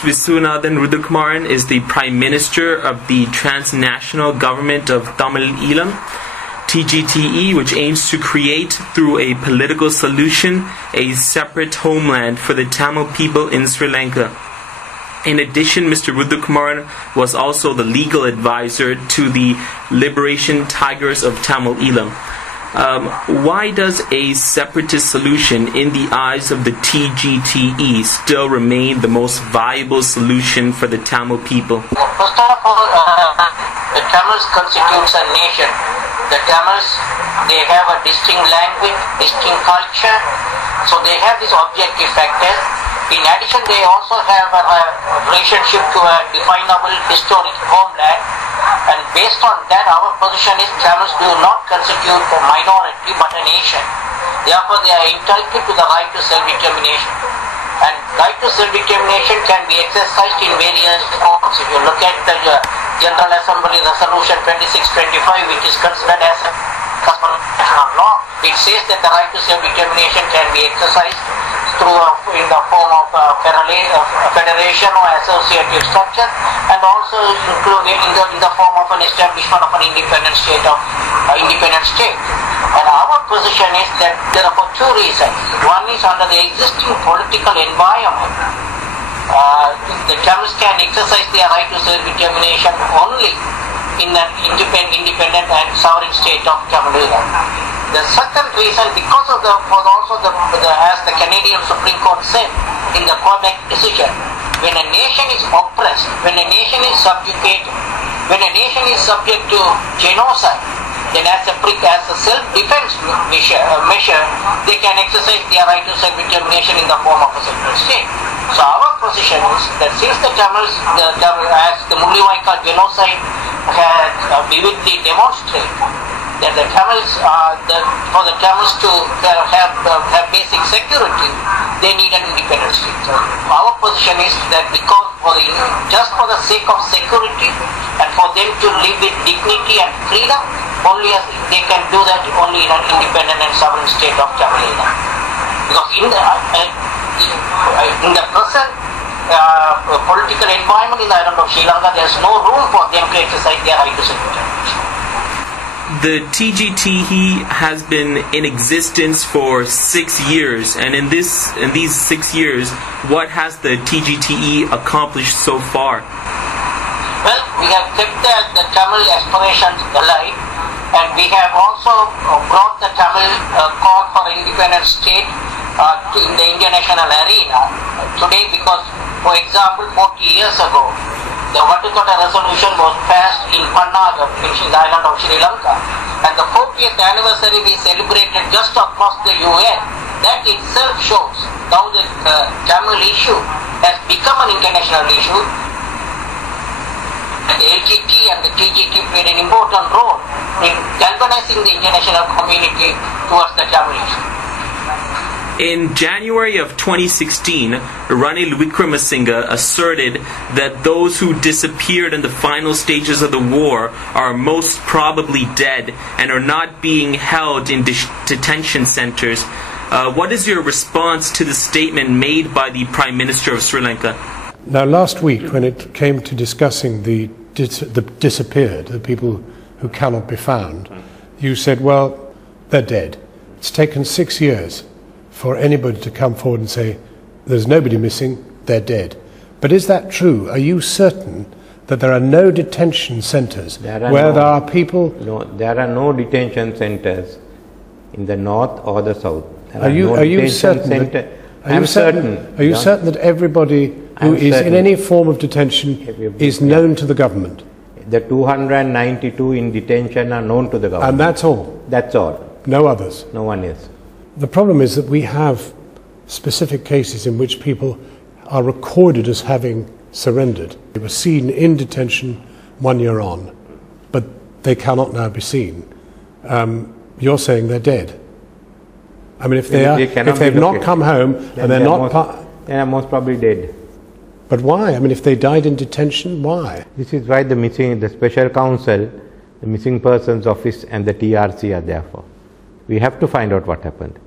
Visuvanathan Rudrakumaran is the Prime Minister of the Transnational Government of Tamil Eelam, Tgte, which aims to create, through a political solution, a separate homeland for the Tamil people in Sri Lanka. In addition, Mr. Rudrakumaran was also the legal advisor to the Liberation Tigers of Tamil Eelam. Why does a separatist solution in the eyes of the Tgte still remain the most viable solution for the Tamil people? First of all, the Tamils constitutes a nation. The Tamils, they have a distinct language, distinct culture, so they have these objective factors. In addition, they also have a relationship to a definable historic homeland, and based on that, our position is Tamils do not constitute a minority but a nation. Therefore, they are entitled to the right to self-determination. And right to self-determination can be exercised in various forms. If you look at the General Assembly Resolution 2625, which is considered as a constitutional law, it says that the right to self-determination can be exercised through in the form of federation or associative structure, and also including in the form of an establishment of an independent state. And our position is that there are for two reasons. One is under the existing political environment, the Tamils can exercise their right to self-determination only in an independent and sovereign state of Tamil Eelam. The second reason, because of as the Canadian Supreme Court said in the Quebec decision, when a nation is oppressed, when a nation is subjugated, when a nation is subject to genocide, then as a self-defense measure, they can exercise their right to self-determination in the form of a separate state. So our position is that since the Tamils, as the Muglivaikal genocide had vividly demonstrated, that the Tamils, for the Tamils to have basic security, they need an independent state. So our position is that because just for the sake of security and for them to live with dignity and freedom, only they can do that only in an independent and sovereign state of Tamil Eelam. Because in the present political environment in the island of Sri Lanka, there is no room for them to exercise their right to self-determination. The Tgte has been in existence for 6 years, and in these 6 years, what has the Tgte accomplished so far? Well, we have kept the Tamil aspirations alive, and we have also brought the Tamil call for independent state in the international arena today, because, for example, 40 years ago, the Vatukota resolution was passed in Pannagar, in the island of Sri Lanka, and the 40th anniversary we celebrated just across the UN. That itself shows how the Tamil issue has become an international issue, and the Ltte and the Tgte played an important role in galvanizing the international community towards the Tamil issue. In January of 2016, Ranil Wickremesinghe asserted that those who disappeared in the final stages of the war are most probably dead and are not being held in detention centers. What is your response to the statement made by the Prime Minister of Sri Lanka? Now, last week, when it came to discussing the disappeared, the people who cannot be found, you said, well, they're dead. It's taken 6 years for anybody to come forward and say, there's nobody missing, they're dead. But is that true? Are you certain that there are no detention centres there are people? No, there are no detention centres in the north or the south. Are you certain that everybody who is in any form of detention is known to the government? The 292 in detention are known to the government. And that's all? That's all. No others? No one is. The problem is that we have specific cases in which people are recorded as having surrendered. They were seen in detention 1 year on, but they cannot now be seen. You're saying they're dead. I mean, if they've not come home and they're not... They are most probably dead. But why? I mean, if they died in detention, why? This is why the Special Counsel, the Missing Persons Office and the TRC are there for. We have to find out what happened.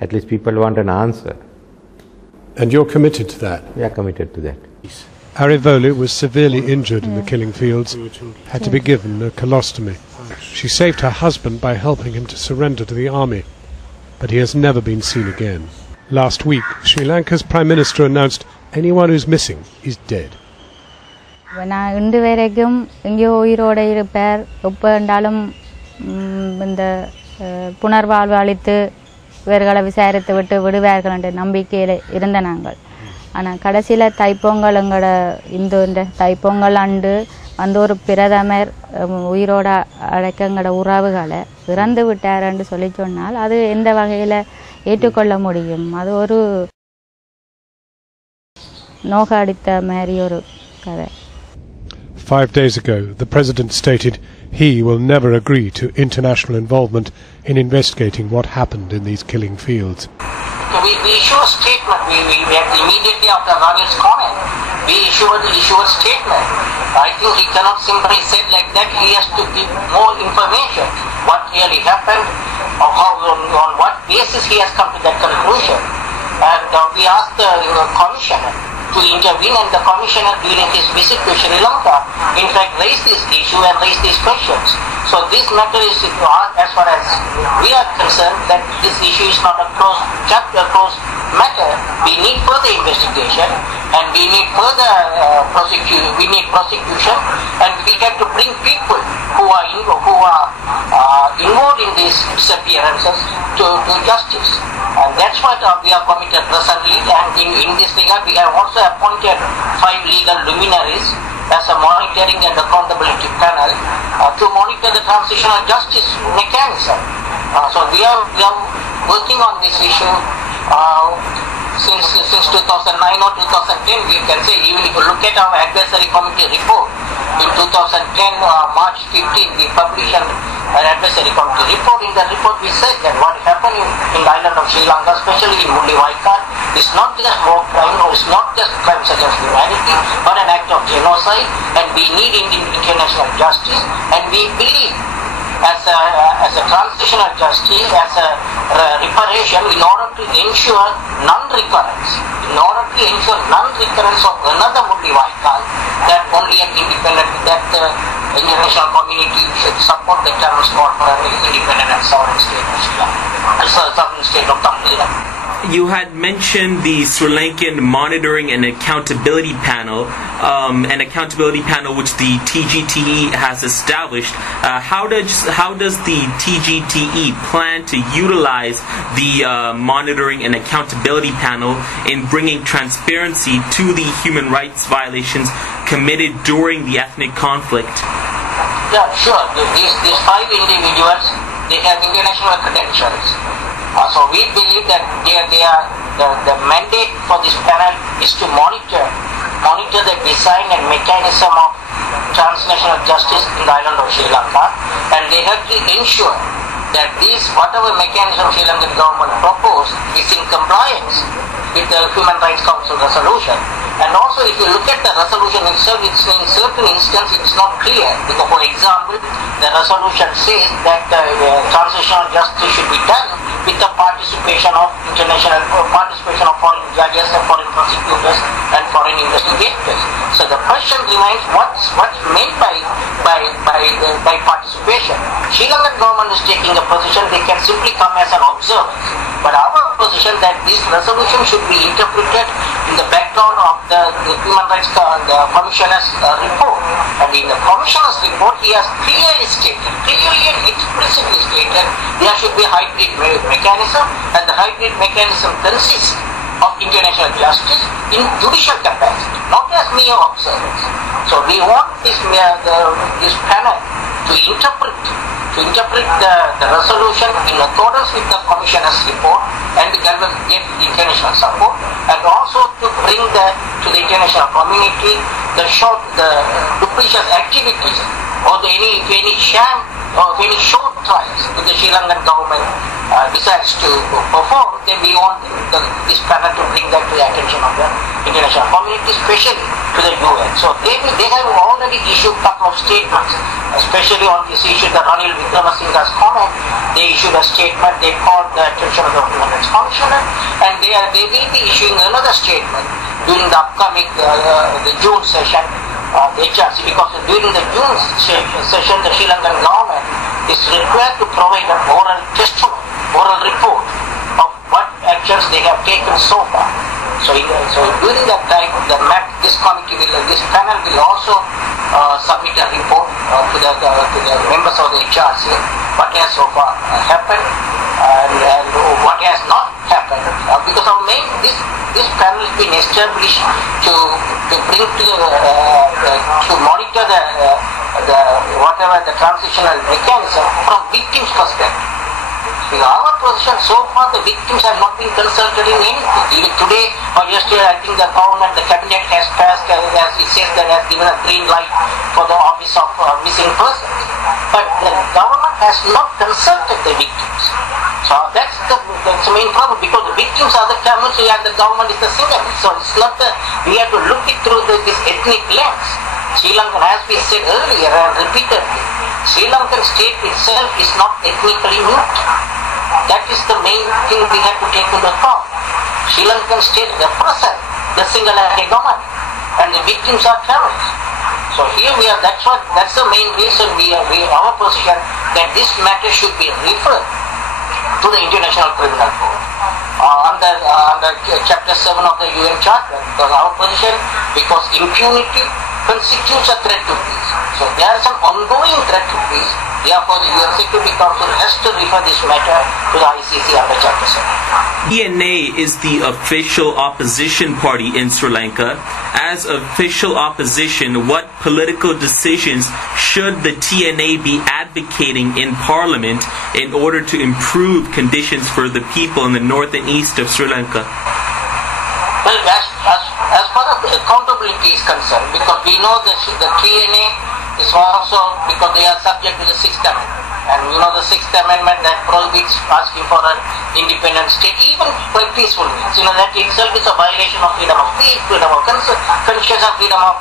At least people want an answer. And you're committed to that? We are committed to that. Arivoli was severely injured in the killing fields, had to be given a colostomy. She saved her husband by helping him to surrender to the army, but he has never been seen again. Last week, Sri Lanka's Prime Minister announced anyone who's missing is dead. நான் இன்று வரைக்கும் எங்கேயோ உயிரோடு இருப்பார், எப்போ என்றாலும் இந்த புனர்வாழ்வு அளித்து இவர்களை விசாரித்து விட்டு விடுவார்கள் என்ற நம்பிக்கையில் இருந்த நாங்கள். ஆனால் கடைசியில் தைப்பொங்கல் எங்களோட இந்த தைப்பொங்கல் அன்று அந்த ஒரு பிரதமர் உயிரோட அழைக்க எங்களோட உறவுகளை இறந்து விட்டார் என்று சொல்லி சொன்னால் அது எந்த வகையில் ஏற்றுக்கொள்ள முடியும்? அது ஒரு நோகடித்த மாதிரி ஒரு கதை. 5 days ago, the President stated he will never agree to international involvement in investigating what happened in these killing fields. We issue a statement. We immediately after Ranil's comment, we issue a statement. I think he cannot simply say like that. He has to give more information. What really happened, or how, on what basis he has come to that conclusion. And we asked the commissioner to intervene, and the commissioner during his visit to Sri Lanka in fact raised this issue and raised these questions. So this matter is, as far as we are concerned, that this issue is not a closed chapter, closed matter. We need further investigation, and we need further prosecution, and we have to bring people who are involved in these disappearances to justice. And that's what we are committed presently, and in this regard we have also appointed 5 legal luminaries as a monitoring and accountability panel to monitor the transitional justice mechanism. So we are working on this issue since 2009 or 2010, we can say. Even if you look at our advisory committee report, in 2010, March 15, we published an advisory committee report. In that report, we said that what happened in the island of Sri Lanka, especially in Mulliwaikal, is not just war crime, or is not just crimes against humanity, but an act of genocide, and we need international justice, and we believe as a transitional justice, as a reparation, in order to ensure non-recurrence, of another Mulliwaikal, that only an independent, that the international community should support the terms called for an independent and sovereign state of Sri Lanka, sovereign state of Tamil Nadu. You had mentioned the Sri Lankan Monitoring and Accountability Panel, which the Tgte has established. How does the Tgte plan to utilize the Monitoring and Accountability Panel in bringing transparency to the human rights violations committed during the ethnic conflict? Yeah, sure. These 5 individuals, they have international credentials. So we believe that the mandate for this panel is to monitor the design and mechanism of transnational justice in the island of Sri Lanka, and they have to ensure that whatever mechanism Sri Lankan government proposed is in compliance with the Human Rights Council resolution. And also, if you look at the resolution itself, it's in certain instances it's not clear. Because, for example, the resolution says that transitional justice should be done with the participation of foreign judges and foreign prosecutors and foreign investigators. So the question remains, what's meant by participation? Sri Lankan government is taking a position they can simply come as an observer. But our position that this resolution should be interpreted in the background of the Human Rights Commissioner's report. And in the Commissioner's report, he has clearly and explicitly stated there should be a hybrid mechanism, and the hybrid mechanism consists of international justice in judicial capacity, not as mere observers. So we want this panel to interpret the resolution in accordance with the Commissioner's report and get international support, and also to bring to the international community the duplicious activities or any sham or any short trials that the Sri Lankan government decides to perform. Then we want this panel to bring that to the attention of the international community, especially to the UN. So they have already issued a couple of statements, especially on this issue, the Ranil Wickramasinghe's comment. They issued a statement, they called the attention of the Human Rights Commissioner, and they will be issuing another statement during the upcoming the June session, the HRC, because during the June session, the Sri Lankan government is required to provide an oral testimony, oral report of what actions they have taken so far. So during that time, this panel will also submit a report to the members of the HRC, what has so far happened and what has not happened. Because our this panel has been established to bring to monitor the transitional mechanism from victims' perspective. In our position, so far the victims have not been consulted in anything. Even today or yesterday, I think the government, the cabinet has passed, as it says, that has given a green light for the Office of Missing Persons. But the government has not consulted the victims. So that's the main problem, because the victims are the Tamils and the government is the Sinhalese. So it's not we have to look it through this ethnic lens. Sri Lanka, as we said earlier and repeatedly, Sri Lankan state itself is not ethnically neutral. That is the main thing we have to take into account. Sri Lankan state represents the Sinhalese government, and the victims are Tamils. So here we are. That's the main reason our position that this matter should be referred to the International Criminal Court under Chapter 7 of the UN Charter. Because our position, because impunity constitutes a threat to peace. So there is an ongoing threat to peace. Therefore, the UN Security Council has to refer this matter to the ICC under Chapter 7. TNA is the official opposition party in Sri Lanka. As official opposition, what political decisions should the TNA be advocating in Parliament in order to improve conditions for the people in the north and east of Sri Lanka? Well, as far as accountability is concerned, because we know that the TNA is also, because they are subject to the 6th Amendment. And you know the 6th Amendment that prohibits asking for an independent state, even by peaceful means. You know, that itself is a violation of freedom of speech, freedom of conscience, and freedom of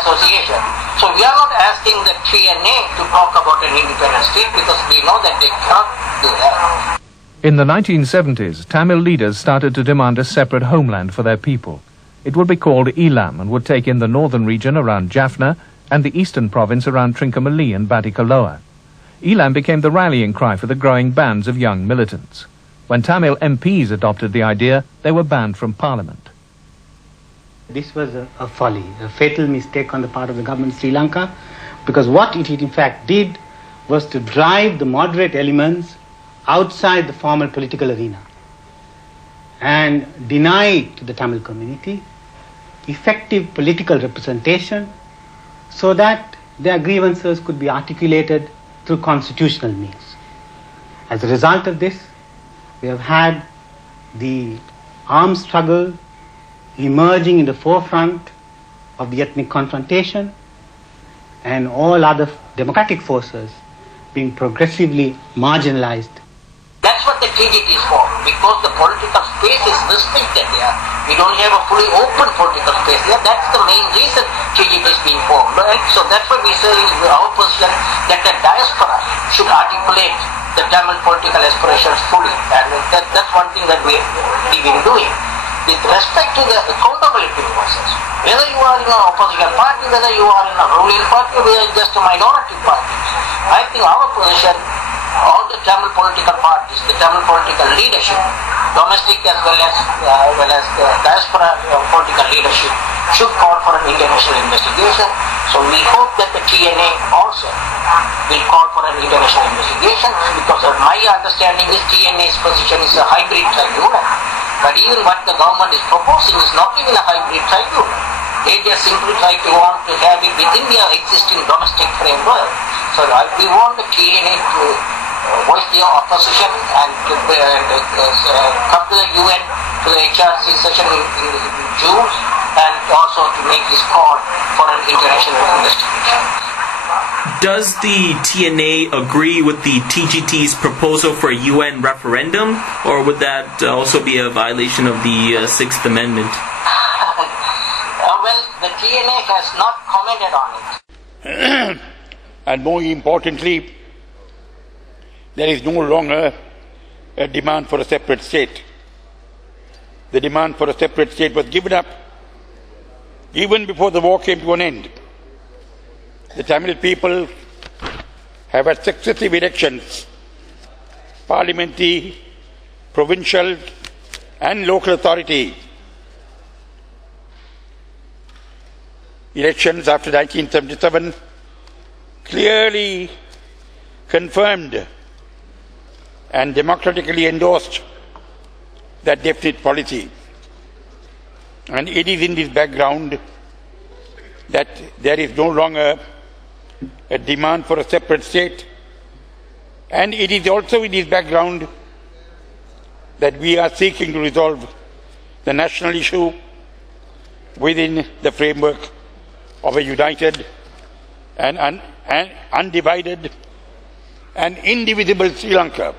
association. So we are not asking the TNA to talk about an independent state, because we know that they cannot do that. In the 1970s, Tamil leaders started to demand a separate homeland for their people. It would be called Eelam and would take in the northern region around Jaffna and the eastern province around Trincomalee and Batticaloa. Eelam became the rallying cry for the growing bands of young militants. When Tamil MPs adopted the idea, they were banned from Parliament. This was a folly, a fatal mistake on the part of the government of Sri Lanka, because what it in fact did was to drive the moderate elements outside the formal political arena and deny to the Tamil community effective political representation so that their grievances could be articulated through constitutional means. As a result of this, we have had the armed struggle emerging in the forefront of the ethnic confrontation and all other democratic forces being progressively marginalized. That's what the Tgte is for, because the political space is restricted here. We don't have a fully open political space here. That's the main reason Tgte is being formed. Right? So that's what we say in our position, that the diaspora should articulate the Tamil political aspirations fully. And that's one thing that we've been doing. With respect to the accountability process, whether you are in an opposition party, whether you are in a ruling party, or whether just a minority party, I think our position, all the Tamil political parties, the Tamil political leadership, domestic as well as the diaspora political leadership, should call for an international investigation. So we hope that the TNA also will call for an international investigation, because my understanding is TNA's position is a hybrid tribunal. But even what the government is proposing is not even a hybrid tribunal. They just simply want to have it within their existing domestic framework. So we want the TNA to voice their opposition and to come to the UN, to the HRC session in June, and also to make this call for an international investigation. Does the TNA agree with the Tgte's proposal for a UN referendum, or would that also be a violation of the 6th Amendment? Well, the TNA has not commented on it. And more importantly, there is no longer a demand for a separate state. The demand for a separate state was given up even before the war came to an end. The Tamil people have had successive elections, parliamentary, provincial and local authority elections after 1977 clearly confirmed and democratically endorsed that definite policy. And it is in this background that there is no longer a demand for a separate state, and it is also in this background that we are seeking to resolve the national issue within the framework of a united and undivided and indivisible Sri Lanka.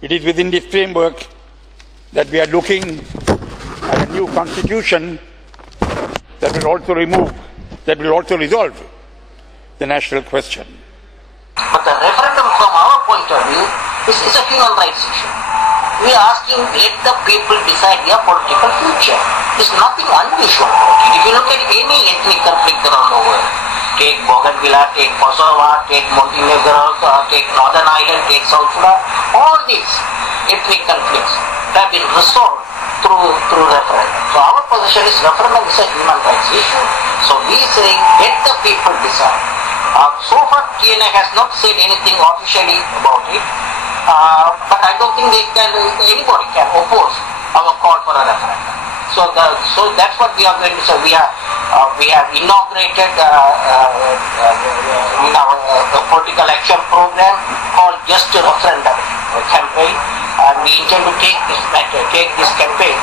It is within this framework that we are looking at a new constitution that will also resolve the national question. But the referendum from our point of view is a human rights issue. We are asking, let the people decide their political future. There's nothing unusual. If you look at any ethnic conflict around the world, take Bougainville, take Kosovo, take Montenegro, take Northern Ireland, take South Sudan, all these ethnic conflicts have been resolved through referendum. So our position is referendum is a human rights issue. So we say, let the people decide. So far, TNA has not said anything officially about it, but I don't think anybody can oppose our call for a referendum. So that's what we are going to say. We have inaugurated in our political action program called Just a Referendum campaign, and we intend to take this campaign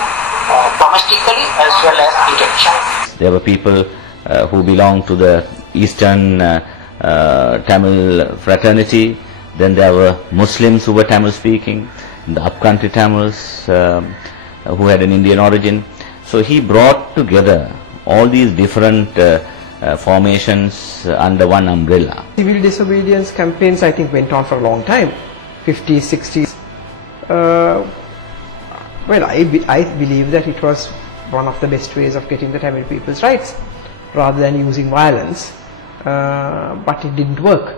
domestically as well as internationally. There were people who belonged to the Eastern Tamil fraternity. Then there were Muslims who were Tamil speaking, the upcountry Tamils who had an Indian origin. So he brought together all these different formations under one umbrella. Civil disobedience campaigns, I think, went on for a long time, 50s, 60s. Well, I believe that it was one of the best ways of getting the Tamil people's rights, rather than using violence. But it didn't work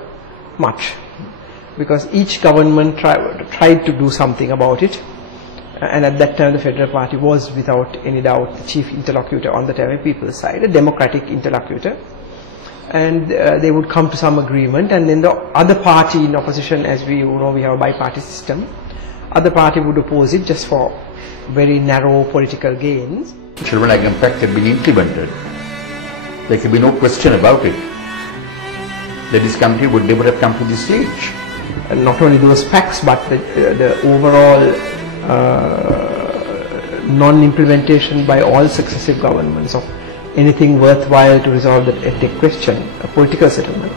much, because each government tried to do something about it, and at that time the Federal Party was without any doubt the chief interlocutor on the Tamil people's side, a democratic interlocutor, and they would come to some agreement, and then the other party in opposition, as we know, we have a bi-party system, other party would oppose it just for very narrow political gains. Children Act Pact had been implemented. There could be no question about it, that this country would never have come to this stage. And not only those facts, but the overall non-implementation by all successive governments of anything worthwhile to resolve the ethnic question, a political settlement,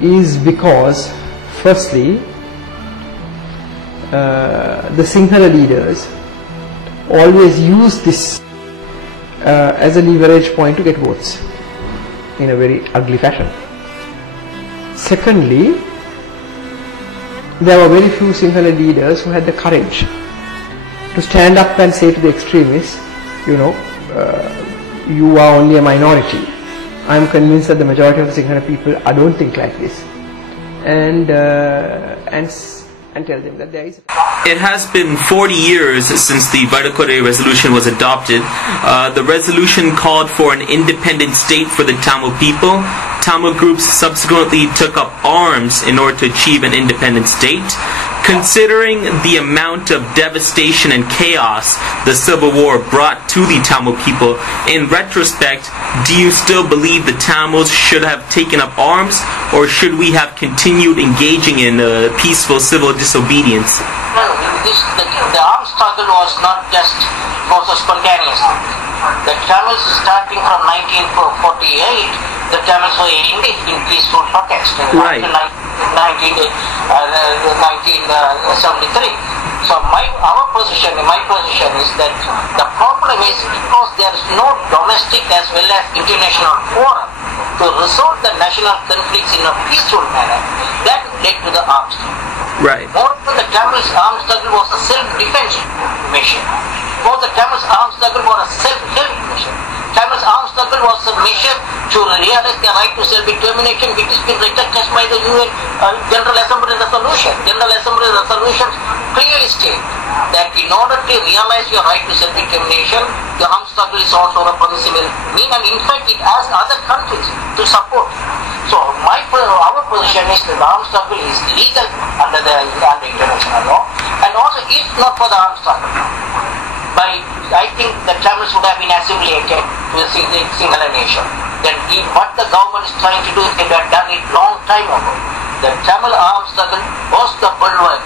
is because, firstly, the Sinhala leaders always use this as a leverage point to get votes in a very ugly fashion. Secondly, there were very few Sinhala leaders who had the courage to stand up and say to the extremists, you know, you are only a minority. I am convinced that the majority of the Sinhala people don't think like this, and tell them that there is. It has been 40 years since the Vadakode resolution was adopted. The resolution called for an independent state for the Tamil people. Tamil groups subsequently took up arms in order to achieve an independent state. Considering the amount of devastation and chaos the Civil War brought to the Tamil people, in retrospect, do you still believe the Tamils should have taken up arms, or should we have continued engaging in peaceful civil disobedience? No, the armed struggle was not just spontaneous. The Tamils, starting from 1948, the Tamils were engaged in peaceful protest. Right. After 1973. So my position is that the problem is because there is no domestic as well as international forum to resolve the national conflicts in a peaceful manner, that led to the arms struggle. Right. Moreover, the Tamils arms struggle was a self-defense measure. Both the Tamils arms struggle was a self-help measure. Tamils arms struggle was a measure to realize their right to self-determination, which has been recognized by the UN General Assembly resolution. General Assembly resolutions clearly state that in order to realize your right to self-determination, the armed struggle is also a permissible mean, and in fact it asks other countries to support. So our position is that the armed struggle is legal under international law, and also if not for the armed struggle, I think the Tamils would have been assimilated to a single nation. Then what the government is trying to do, they have done it long time ago. The Tamil armed struggle was the bulwark,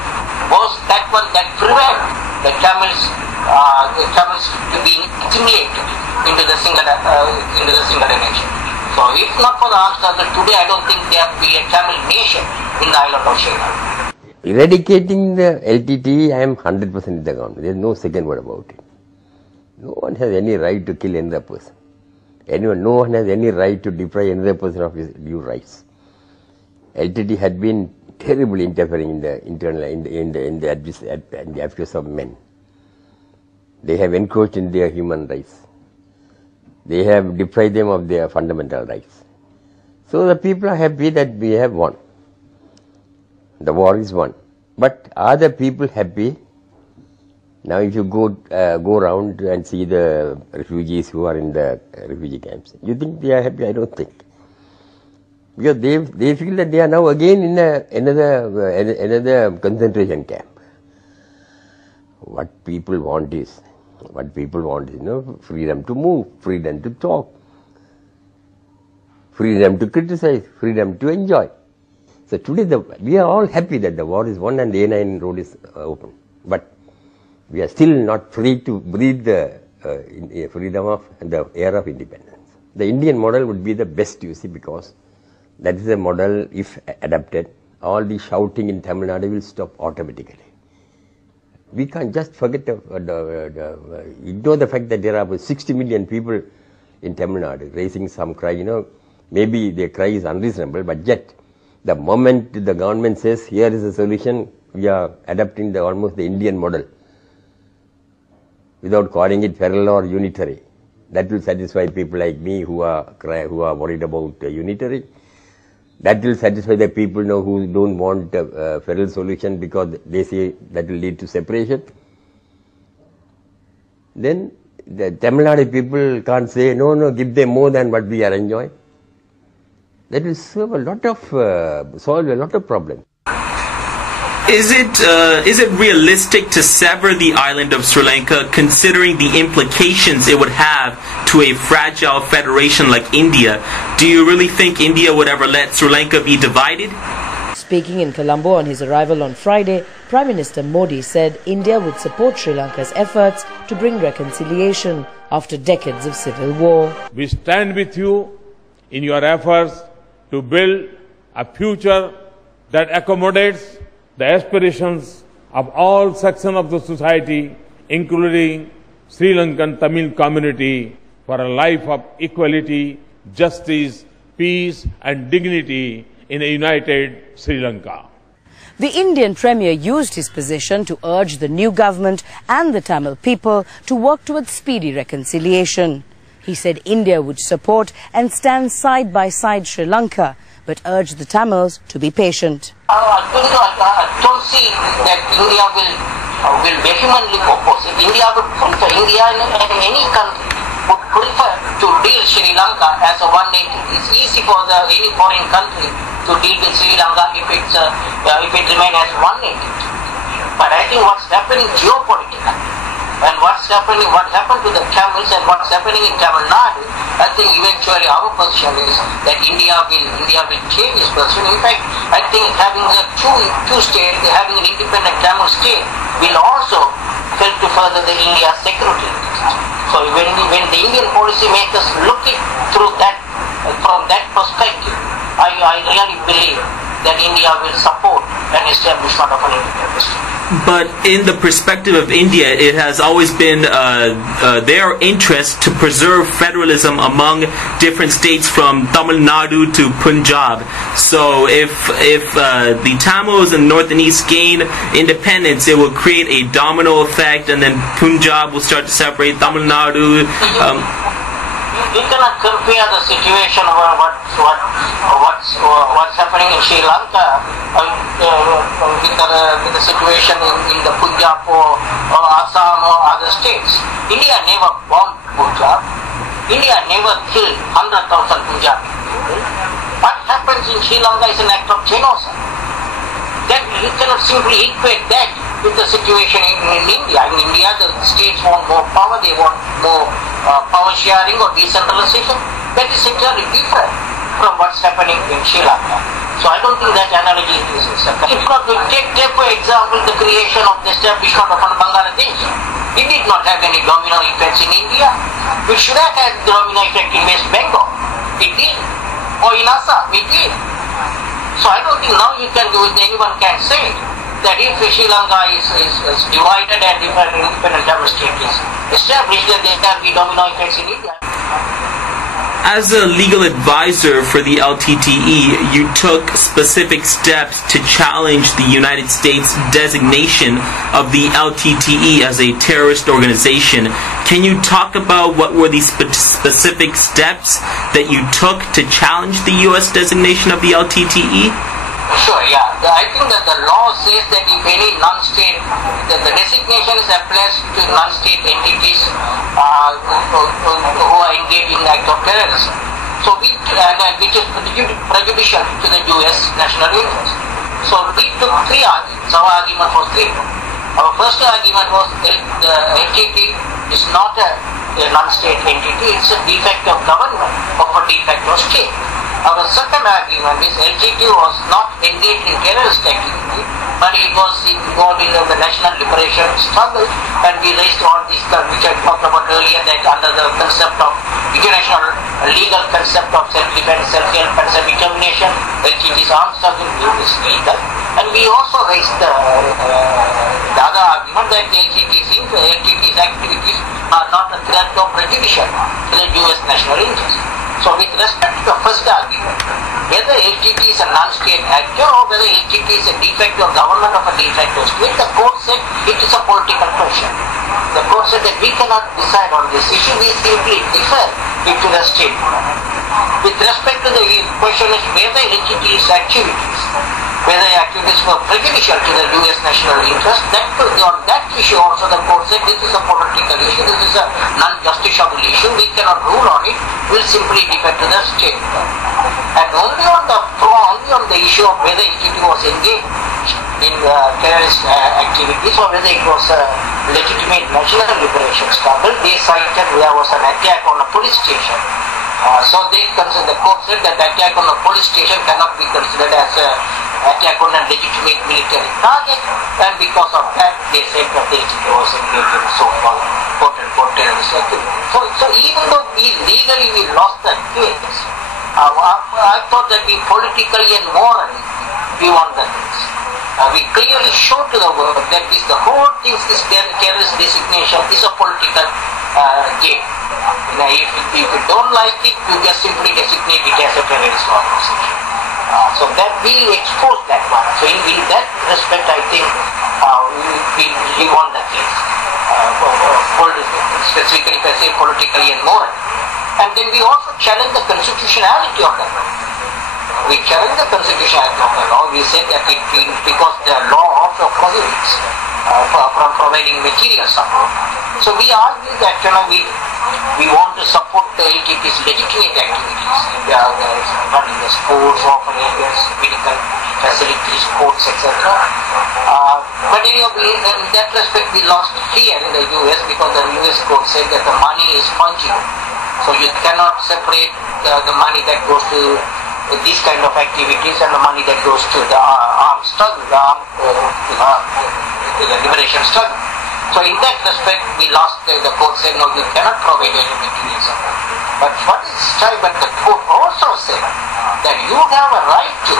was that one that prevented the Tamils to be assimilated into the single nation. So if not for the armed struggle, today I don't think there would be a Tamil nation in the island of Sri Lanka. Eradicating the Ltte, I am 100% in the government. There is no second word about it. No one has any right to kill another person. No one has any right to deprive another person of his due rights. Ltte had been terribly interfering in the the affairs of men. They have encroached in their human rights. They have deprived them of their fundamental rights. So the people are happy that we have won. The war is won. But are the people happy? Now if you go around and see the refugees who are in the refugee camps, you think they are happy? I don't think. Because they feel that they are now again in another concentration camp. What people want is freedom to move, freedom to talk, freedom to criticize, freedom to enjoy. So today we are all happy that the war is won and the A9 road is open. But we are still not free to breathe the freedom of the air of independence. The Indian model would be the best, you see, because that is a model, if adapted, all the shouting in Tamil Nadu will stop automatically. We can't just forget ignore the fact that there are 60 million people in Tamil Nadu raising some cry. Maybe their cry is unreasonable, but yet the moment the government says here is a solution, we are adapting almost the Indian model without calling it federal or unitary. That will satisfy people like me who are worried about unitary. That will satisfy the people who don't want a federal solution because they say that will lead to separation. Then the Tamil Nadu people can't say, no, give them more than what we are enjoying. That will solve a lot of problems. Is it realistic to sever the island of Sri Lanka, considering the implications it would have to a fragile federation like India? Do you really think India would ever let Sri Lanka be divided? Speaking in Colombo on his arrival on Friday, Prime Minister Modi said India would support Sri Lanka's efforts to bring reconciliation after decades of civil war. We stand with you in your efforts to build a future that accommodates the aspirations of all sections of the society, including Sri Lankan Tamil community, for a life of equality, justice, peace and dignity in a united Sri Lanka. The Indian Premier used his position to urge the new government and the Tamil people to work towards speedy reconciliation. He said India would support and stand side by side Sri Lanka, but urged the Tamils to be patient. I don't see that India will vehemently oppose it. India and any country would prefer to deal Sri Lanka as a one nation. It's easy for any foreign country to deal with Sri Lanka if it remains as one nation. But I think what's happening geopolitically, and what happened to the Tamils and what's happening in Tamil Nadu, I think eventually our position is that India will change its position. In fact, I think having a two state, having an independent Tamil state will also help to further the India's security interest. So when the Indian policy makers look it through from that perspective, I really believe that India will support an establishment of an independent state. But in the perspective of India, it has always been their interest to preserve federalism among different states from Tamil Nadu to Punjab. So if the Tamils in North and East gain independence, it will create a domino effect, and then Punjab will start to separate Tamil Nadu. You cannot compare the situation of what's happening in Sri Lanka with the situation in the Punjab or Assam or other states. India never bombed Punjab. India never killed 100,000 Punjabi people. What happens in Sri Lanka is an act of genocide. That you cannot simply equate that with the situation in India. In India, the states want more power, they want more power sharing or decentralization. That is entirely different from what's happening in Sri Lanka. So I don't think that analogy is acceptable. If not, we take for example the creation of the establishment of Bangladesh. It did not have any domino effects in India. It should have had domino effect in West Bengal. It did. Or in Assam, it did. So I don't think now anyone can say that if Sri Lanka is divided and if an independent state is established, then there can be domino effects in India. As a legal advisor for the LTTE, you took specific steps to challenge the United States designation of the LTTE as a terrorist organization. Can you talk about what were the specific steps that you took to challenge the U.S. designation of the LTTE? Sure, yeah. I think that the law says that if any non-state, the designation is applied to non-state entities who are engaged in the act of terrorism. So which is prejudicial to the U.S. national interest. So we took three arguments. Our argument was three. Our first argument was the Tgte is not a non-state entity, it's a de facto government of a de facto state. Our second argument is Tgte was not engaged in terrorist activity, but it was involved in the national liberation struggle, and we raised all these, which I talked about earlier, that under the concept of international legal concept of self-defense, self-help and self-determination, Tgte's armed struggle is legal. And we also raised the other argument that Tgte's activities are not a threat or prejudicial to the US national interest. So with respect to the first argument, whether Tgte is a non-state actor or whether Tgte is a de facto government of a de facto state, the court said it is a political question. The court said that we cannot decide on this issue, we simply defer it to the state. With respect to the question is whether Tgte's activities, whether activities were prejudicial to the US national interest, on that issue also the court said this is a political issue, this is a non-justiciable issue, we cannot rule on it, we will simply defer to the state. And only on the issue of whether Tgte was engaged in terrorist activities or whether it was a legitimate national liberation struggle, they cited there was an attack on a police station. So the court said that the attack on a police station cannot be considered as an attack on a legitimate military target, and because of that they said that the Tgte was engaged in so-called quote-unquote terrorist activity. So even though legally we lost that case, I thought that we politically and morally we won that case. We clearly showed to the world that the whole thing, this terrorist designation is a political game. If you don't like it, you just simply designate it as a terrorist organization. So that we exposed that one. So in that respect, I think we won the case. Specifically, if I say politically and morally. And then we also challenged the constitutionality of that law. We challenged the constitutionality of the law. We said that because the law also prohibits from providing material support. So we argued that we want to support the Tgte's legitimate activities. Running the schools, orphanages, medical facilities, courts, etc. But in that respect, we lost here in the US because the US court said that the money is fungible. So you cannot separate the money that goes to these kind of activities and the money that goes to the armed struggle, the liberation struggle. So in that respect, we lost. The court said, no, you cannot provide any material support. But what is tried, but the court also said that you have a right to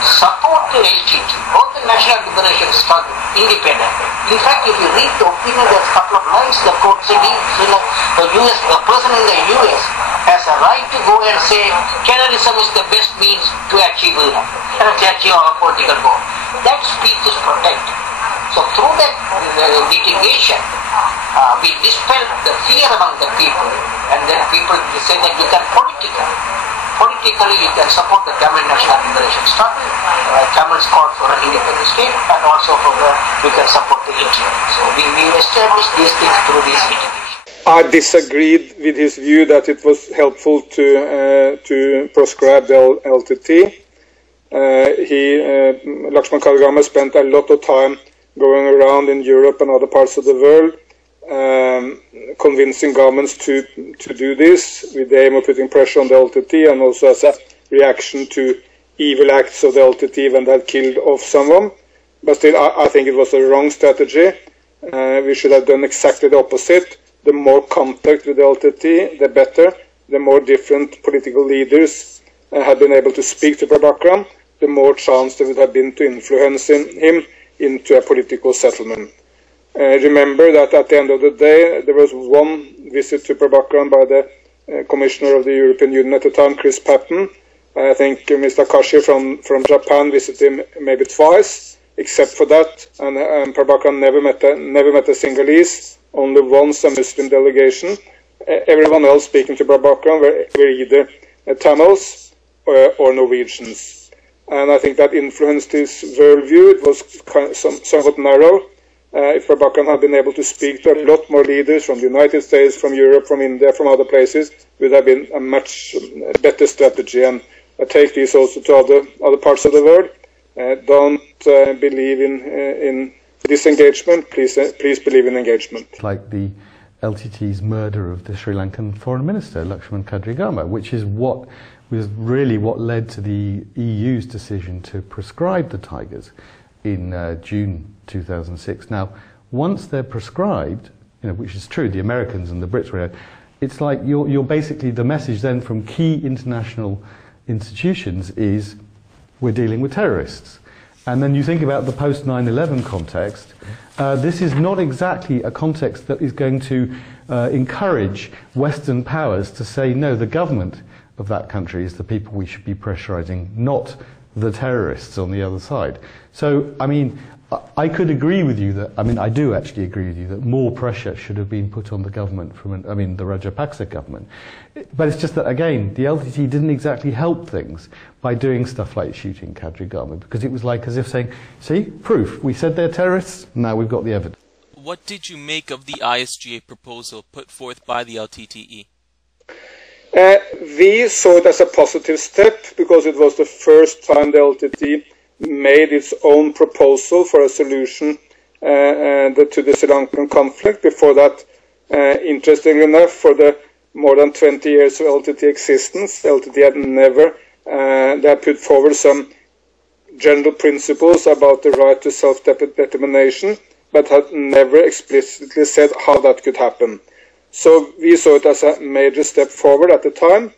support both the Ltte, both the National Liberation Struggle, independently. In fact, if you read the opinion, there's a couple of lines the court said, a person in the US has a right to go and say terrorism is the best means to achieve our political goal. That speech is protected. So through that litigation, we dispelled the fear among the people, and then people say that you can politically you can support the Tamil National Liberation Struggle. Tamils called for an independent state, and also you can support the Ltte. So we established these things through this litigation. I disagreed with his view that it was helpful to proscribe the Ltte. Lakshman Kharagama spent a lot of time going around in Europe and other parts of the world, convincing governments to do this with the aim of putting pressure on the Ltte, and also as a reaction to evil acts of the Ltte when they had killed off someone. But still, I think it was a wrong strategy. We should have done exactly the opposite. The more contact with the Ltte, the better. The more different political leaders had been able to speak to Prabhakaran, the more chance there would have been to influence him into a political settlement. Remember that at the end of the day, there was one visit to Prabhakaran by the Commissioner of the European Union at the time, Chris Patton. I think Mr. Kashi from Japan visited him maybe twice, except for that, and Prabhakaran never met a Sinhalese, only once a Muslim delegation. Everyone else speaking to Prabhakaran were either Tamils or Norwegians. And I think that influenced his worldview. It was somewhat narrow. If Prabhakaran had been able to speak to a lot more leaders from the United States, from Europe, from India, from other places, it would have been a much better strategy. And I take this also to other parts of the world. Don't believe in disengagement. Please believe in engagement. Like the LTT's murder of the Sri Lankan Foreign Minister, Lakshman Kharagama, which is what was really what led to the EU's decision to prescribe the tigers in June 2006. Now, once they're prescribed, which is true, the Americans and the Brits were, it's like you're basically, the message then from key international institutions is we're dealing with terrorists. And then you think about the post 9/11 context, this is not exactly a context that is going to encourage Western powers to say, no, the government of that country is the people we should be pressurizing, not the terrorists on the other side. So, I mean, I could agree with you that, I do actually agree with you that more pressure should have been put on the government from, the Rajapaksa government. But it's just that, again, the LTT didn't exactly help things by doing stuff like shooting Kharagama, because it was like as if saying, see, proof, we said they're terrorists, now we've got the evidence. What did you make of the ISGA proposal put forth by the Ltte? We saw it as a positive step because it was the first time the Ltte made its own proposal for a solution to the Sri Lankan conflict. Before that, interestingly enough, for the more than 20 years of Ltte existence, Ltte had never they had put forward some general principles about the right to self-determination, but had never explicitly said how that could happen. So we saw it as a major step forward at the time.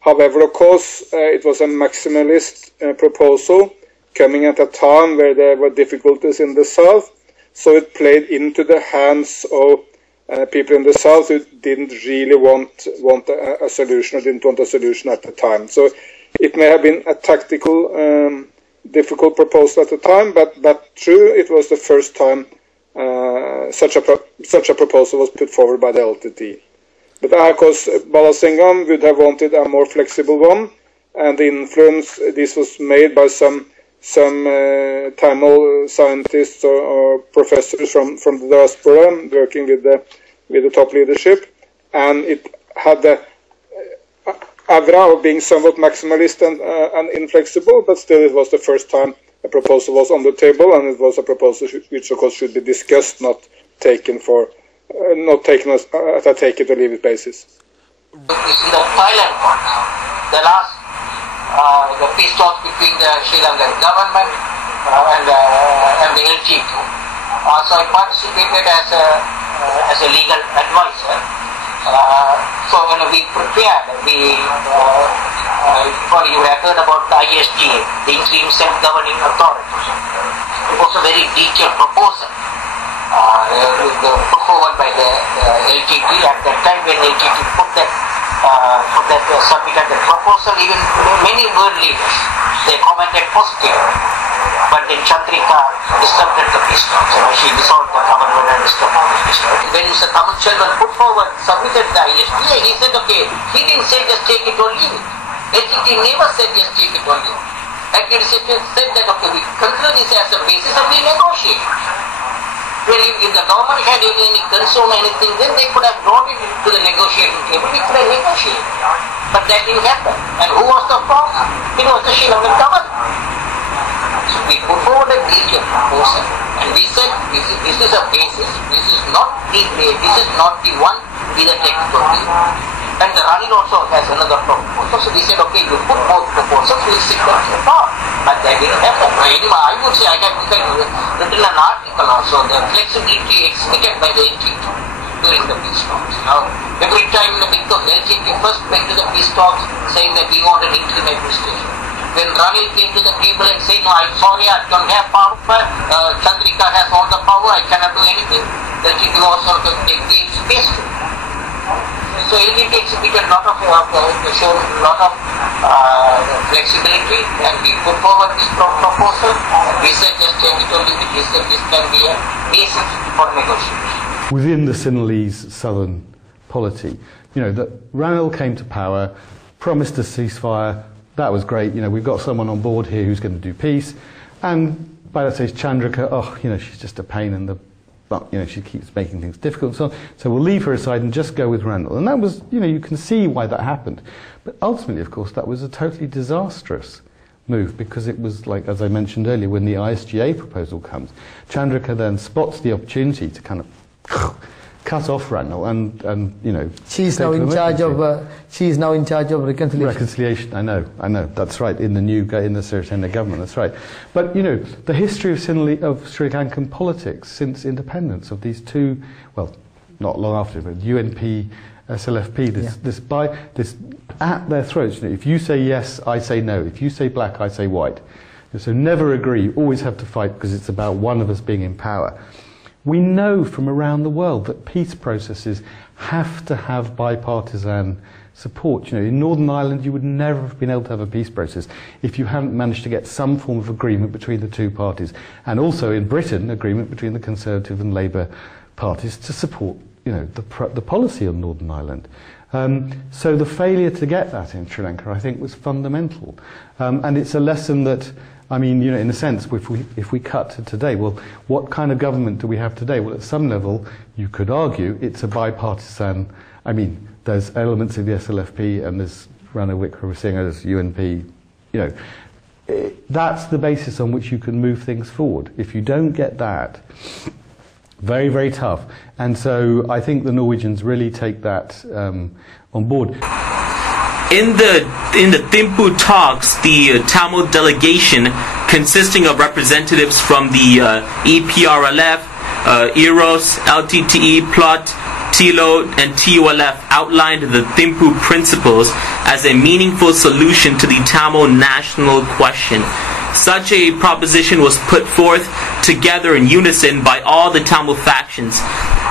However, of course, it was a maximalist proposal coming at a time where there were difficulties in the south. So it played into the hands of people in the south who didn't really want a solution, or didn't want a solution at the time. So it may have been a tactical, difficult proposal at the time, but true, it was the first time such a proposal was put forward by the Ltte. But of course, Balasingham would have wanted a more flexible one, and the influence, this was made by some Tamil scientists or professors from the diaspora working with the top leadership, and it had the aura of being somewhat maximalist and inflexible, but still it was the first time a proposal was on the table, and it was a proposal which of course should be discussed, not taken as a take it or leave it basis. This is the Thailand one now. The peace talks between the Sri Lankan government and the Ltte. So I participated as a legal advisor. So when we prepared, you have heard about the ISGA, the Interim Self-Governing Authority. It was a very detailed proposal put forward by the Ltte. At that time when Ltte submitted the proposal, even many world leaders, they commented positively. But then Chandrika disrupted the peace talks. She dissolved the government and disturbed the peace talks. When Mr. Kamal Shelvan put forward, submitted the ISGA, he said, okay, he didn't say just take it or leave it. Ltte never said just take it or leave it. Actually, said that, okay, we consider this as a basis and we negotiate. Well, if the government had any concern or anything, then they could have brought it to the negotiating table. We could have negotiated. But that didn't happen. And who was the cause? It was the Sri Lankan government. So we put forward a detailed proposal, and we said this is a basis. This is not the one with a technical view. And the Ranil also has another proposal. So we said, okay, you put both proposals, we'll sit down and talk. But that didn't happen. Anyway, I would say I have written an article also, the flexibility exhibited by the Ltte during the peace talks. Now, every time because Ltte first went to the peace talks saying that we want an interim administration. When Ranil came to the table and said, no, I'm sorry, I don't have power, Chandrika has all the power, I cannot do anything, Ltte also take the space. So Ltte exhibited a lot of flexibility, and we put forward this proposal. We said just change it only with this, and this can be a basis for negotiation. Within the Sinhalese southern polity, that Ranil came to power, promised a ceasefire. That was great. We've got someone on board here who's going to do peace. And by that stage, Chandrika, she's just a pain in the butt. She keeps making things difficult. So we'll leave her aside and just go with Ranil. And that was, you can see why that happened. But ultimately, of course, that was a totally disastrous move, because it was like, as I mentioned earlier, when the ISGA proposal comes, Chandrika then spots the opportunity to kind of cut off Ranil and she's now in charge of reconciliation. Reconciliation, I know, that's right, in the Sirisena government, that's right. But the history of Sri Lankan politics since independence of these two, well, not long after, but UNP, SLFP, this at their throats. If you say yes, I say no. If you say black, I say white. So never agree. Always have to fight because it's about one of us being in power. We know from around the world that peace processes have to have bipartisan support. In Northern Ireland, you would never have been able to have a peace process if you hadn't managed to get some form of agreement between the two parties. And also in Britain, agreement between the Conservative and Labour parties to support, the policy on Northern Ireland. So the failure to get that in Sri Lanka, I think, was fundamental. And it's a lesson that, in a sense, if we cut to today, well, what kind of government do we have today? Well, at some level, you could argue it's a bipartisan. There's elements of the SLFP, and there's Ranil Wickremesinghe, there's UNP. That's the basis on which you can move things forward. If you don't get that, very, very tough. And so I think the Norwegians really take that on board. In the Thimphu talks, the Tamil delegation, consisting of representatives from the EPRLF, EROS, Ltte, Plot, TILO, and TULF, outlined the Thimphu principles as a meaningful solution to the Tamil national question. Such a proposition was put forth together in unison by all the Tamil factions.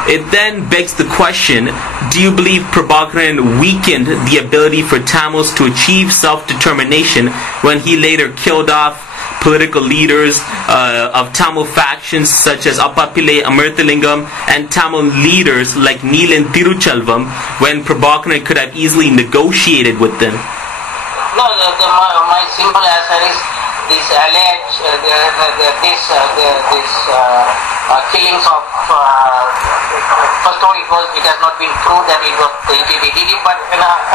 It then begs the question, do you believe Prabhakaran weakened the ability for Tamils to achieve self-determination when he later killed off political leaders of Tamil factions such as Appapillai Amirthalingam and Tamil leaders like Neelan Tiruchelvam when Prabhakaran could have easily negotiated with them? No, my simple answer is this alleged killings of first of all it has not been proved that it was the Ltte did it, but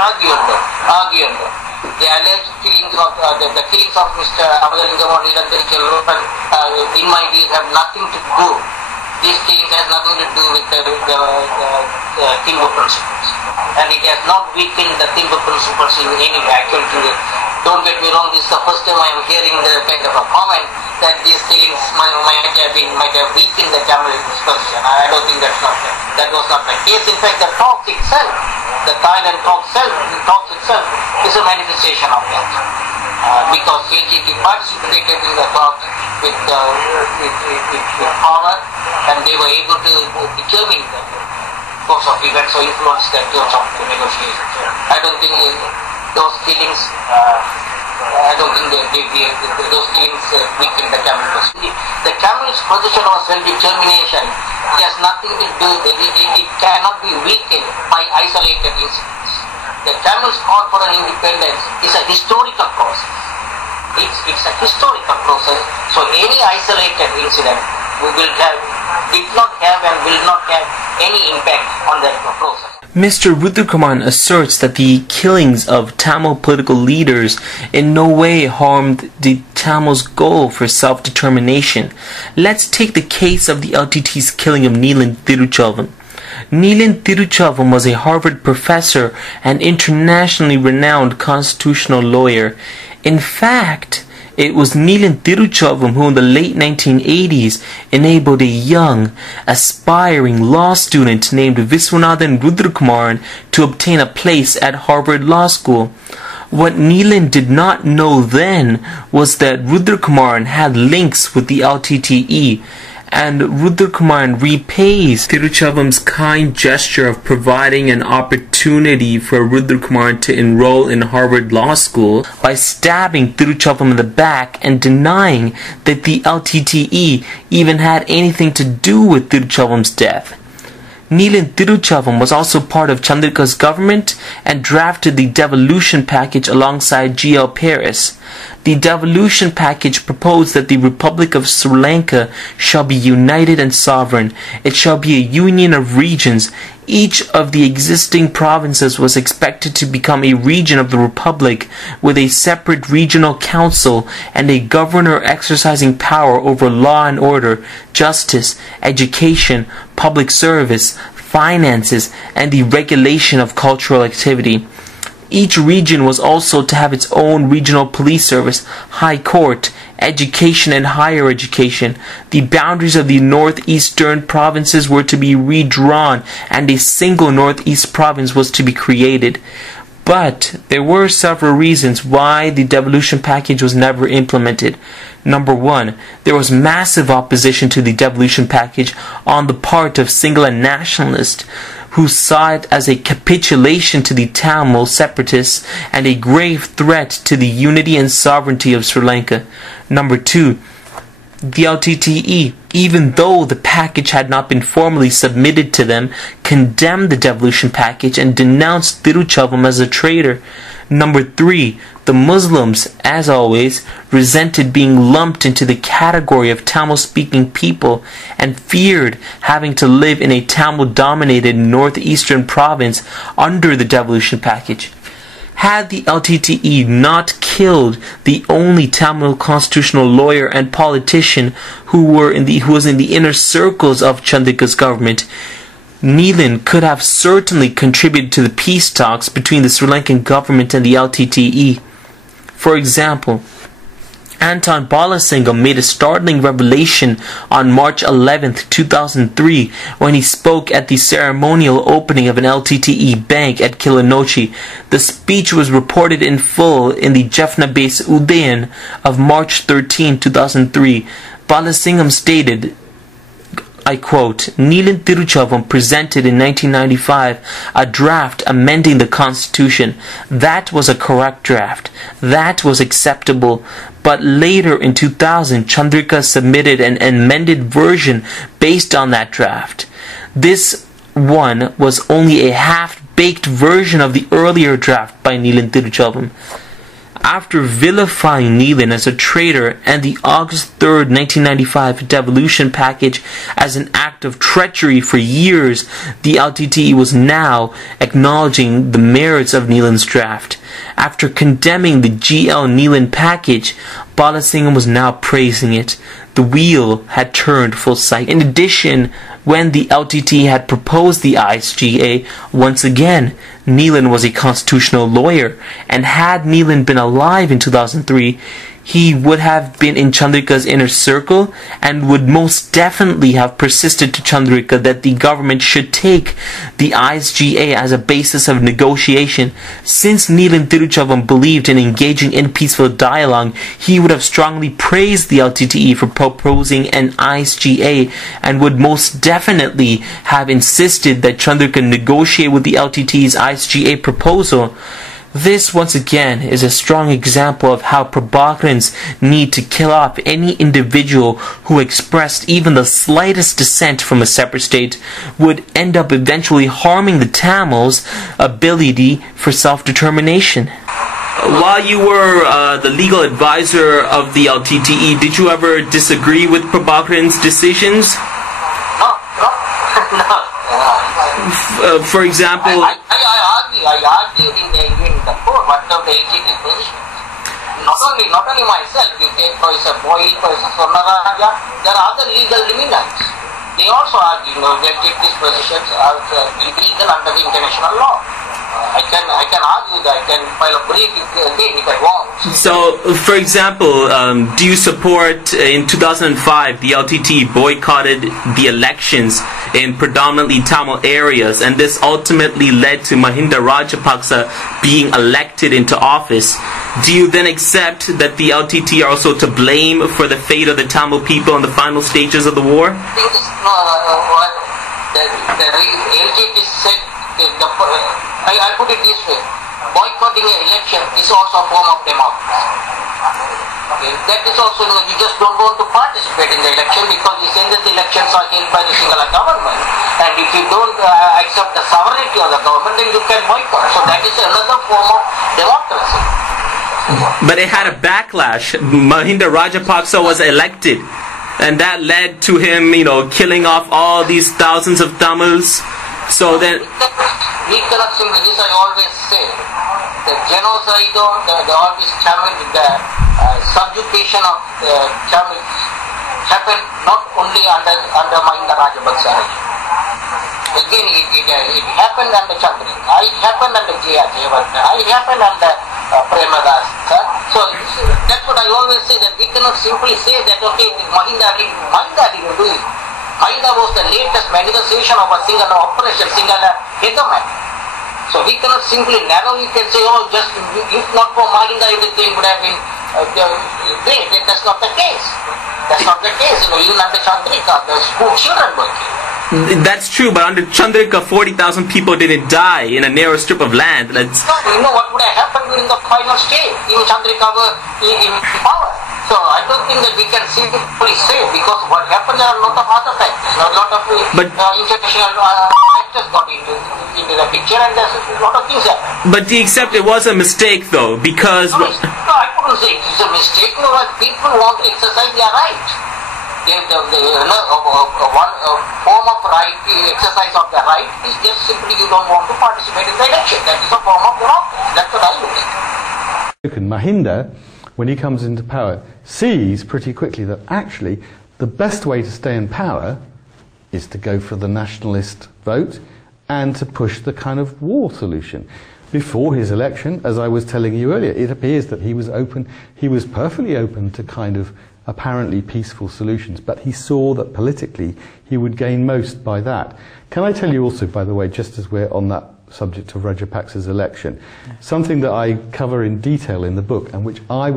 argued the alleged killings of the killings of Mr. Amirthalingam or Neelan Tiruchelvam in my view have nothing to do. These killings has nothing to do with the Thimphu principles, and it has not weakened the Thimphu principles in any way. Actually, Don't get me wrong, this is the first time I am hearing the kind of a comment that these killings might have weakened the Tamil position. I don't think that was not the case. In fact, the talk itself, the Thailand talk itself is a manifestation of that. Because Tgte participated in the talk with power, and they were able to determine the course of events or influence the course of the negotiations. I don't think those killings, those killings weakened the Tamil position. The Tamil's position was self-determination. It has nothing to do with it. It cannot be weakened by isolated incidents. The Tamil's call for an independence is a historical process. It's a historical process. So any isolated incident did not have and will not have any impact on that process. Mr. Rudrakumaran asserts that the killings of Tamil political leaders in no way harmed the Tamils' goal for self-determination. Let's take the case of the LTT's killing of Neelan Thiruchelvam. Neelan Thiruchelvam was a Harvard professor and internationally renowned constitutional lawyer. In fact, it was Neelan Thiruchelvam who in the late 1980s enabled a young, aspiring law student named Visuvanathan Rudrakumaran to obtain a place at Harvard Law School. What Neelan did not know then was that Rudrakumaran had links with the Ltte, and Rudrakumaran repays Thiruchelvam's kind gesture of providing an opportunity for Rudrakumaran to enroll in Harvard Law School by stabbing Thiruchelvam in the back and denying that the Ltte even had anything to do with Thiruchelvam's death. Neelan Thiruchelvam was also part of Chandrika's government and drafted the Devolution package alongside G.L. Paris. The Devolution package proposed that the Republic of Sri Lanka shall be united and sovereign. It shall be a union of regions. Each of the existing provinces was expected to become a region of the Republic with a separate regional council and a governor exercising power over law and order, justice, education, public service, finances, and the regulation of cultural activity. Each region was also to have its own regional police service, high court, education and higher education. The boundaries of the northeastern provinces were to be redrawn and a single northeast province was to be created. But there were several reasons why the devolution package was never implemented. Number one, there was massive opposition to the devolution package on the part of Sinhala nationalists who saw it as a capitulation to the Tamil separatists and a grave threat to the unity and sovereignty of Sri Lanka. Number two, the Ltte, even though the package had not been formally submitted to them, condemned the devolution package and denounced Thiruchelvam as a traitor. Number three, the Muslims, as always, resented being lumped into the category of Tamil-speaking people and feared having to live in a Tamil-dominated northeastern province under the devolution package. Had the Ltte not killed the only Tamil constitutional lawyer and politician who was in the inner circles of Chandrika's government, Neelan could have certainly contributed to the peace talks between the Sri Lankan government and the Ltte. For example, Anton Balasingham made a startling revelation on March 11, 2003 when he spoke at the ceremonial opening of an Ltte bank at Kilinochchi. The speech was reported in full in the Jaffna-based Udayan of March 13, 2003. Balasingham stated, I quote, Neelan Thiruchelvam presented in 1995 a draft amending the Constitution. That was a correct draft. That was acceptable. But later in 2000, Chandrika submitted an amended version based on that draft. This one was only a half-baked version of the earlier draft by Neelan Thiruchelvam. After vilifying Neelan as a traitor and the August 3, 1995 devolution package as an act of treachery for years, the Ltte was now acknowledging the merits of Neelan's draft. After condemning the GL Neelan package, Balasingham was now praising it. The wheel had turned full cycle. In addition, when the LTT had proposed the ISGA, once again, Neelan was a constitutional lawyer, and had Neelan been alive in 2003, he would have been in Chandrika's inner circle and would most definitely have persisted to Chandrika that the government should take the ISGA as a basis of negotiation. Since Neelan Tiruchavam believed in engaging in peaceful dialogue, he would have strongly praised the LTTE for proposing an ISGA and would most definitely have insisted that Chandrika negotiate with the LTTE's ISGA proposal. This, once again, is a strong example of how Prabhakarans need to kill off any individual who expressed even the slightest dissent from a separate state, would end up eventually harming the Tamils' ability for self-determination. While you were the legal advisor of the LTTE, did you ever disagree with Prabhakarans' decisions? No. For example... I argued in the court what of the Tgte position. Not only myself, you take Professor Boyle, Professor Swarnaraja, there are other legal luminaries. They also argue, they take these positions as illegal under the international law. I can argue that, I can file a brief again if I want. So, for example, do you support, in 2005, the LTT boycotted the elections in predominantly Tamil areas, and this ultimately led to Mahinda Rajapaksa being elected into office. Do you then accept that the LTT are also to blame for the fate of the Tamil people in the final stages of the war? I think the LTT said, I put it this way, boycotting an election is also a form of democracy. Okay. That is also, you just don't want to participate in the election because you say that the elections are held by the single government, and if you don't accept the sovereignty of the government, then you can boycott. So that is another form of democracy. But it had a backlash. Mahinda Rajapaksa was elected, and that led to him, killing off all these thousands of Tamils. So then... We cannot simply, this I always say, the genocide of all this Tamil, the subjugation of Tamils happened not only under Mahinda Rajapaksa. Again, it happened under Chandrika, it happened under J.R. Jayawardena, it happened under Premadas. So that's what I always say, that we cannot simply say that, okay, Mahinda didn't do it. Mahinda was the latest manifestation of a single operation, single hegemon. So we cannot simply narrow it and say, oh, just if not for Mahinda, everything would have been great. That's not the case. That's not the case. Even under Chandrika, the school children were killed. That's true, but under Chandrika, 40,000 people didn't die in a narrow strip of land. You know what would have happened during the final stage? Even Chandrika were in power. So I don't think that we can simply say, because what happened, there are a lot of other factors, a lot of international factors got into the picture, and there's a lot of things happened. But do you accept it was a mistake, though, because... No, I couldn't say it's a mistake. No, people want to exercise their right. One form of right, exercise of the right, is just simply you don't want to participate in the election. That is a form of democracy. That's what I look at. Mahinda, when he comes into power, sees pretty quickly that actually the best way to stay in power is to go for the nationalist vote and to push the kind of war solution. Before his election, as I was telling you earlier, it appears that he was perfectly open to kind of apparently peaceful solutions, but he saw that politically he would gain most by that. Can I tell you also, by the way, just as we're on that subject of Rajapaksa's election, something that I cover in detail in the book, and which I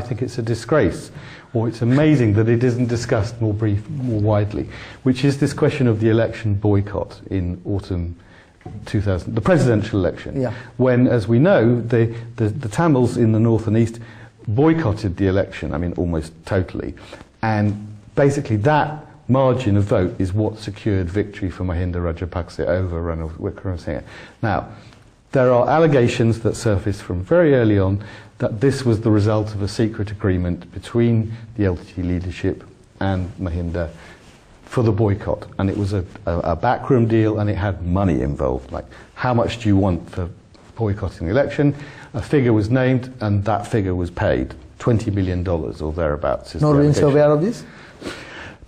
think it's a disgrace, or it's amazing that it isn't discussed more widely, which is this question of the election boycott in autumn 2000, the presidential election, when, as we know, the Tamils in the north and east boycotted the election, almost totally, and basically that margin of vote is what secured victory for Mahinda Rajapaksa over Ranil Wickremesinghe. Now, there are allegations that surfaced from very early on that this was the result of a secret agreement between the LTT leadership and Mahinda for the boycott, and it was a backroom deal, and it had money involved, like how much do you want for boycotting the election? a figure was named and that figure was paid, $20 million or thereabouts. Norwegians are aware of this?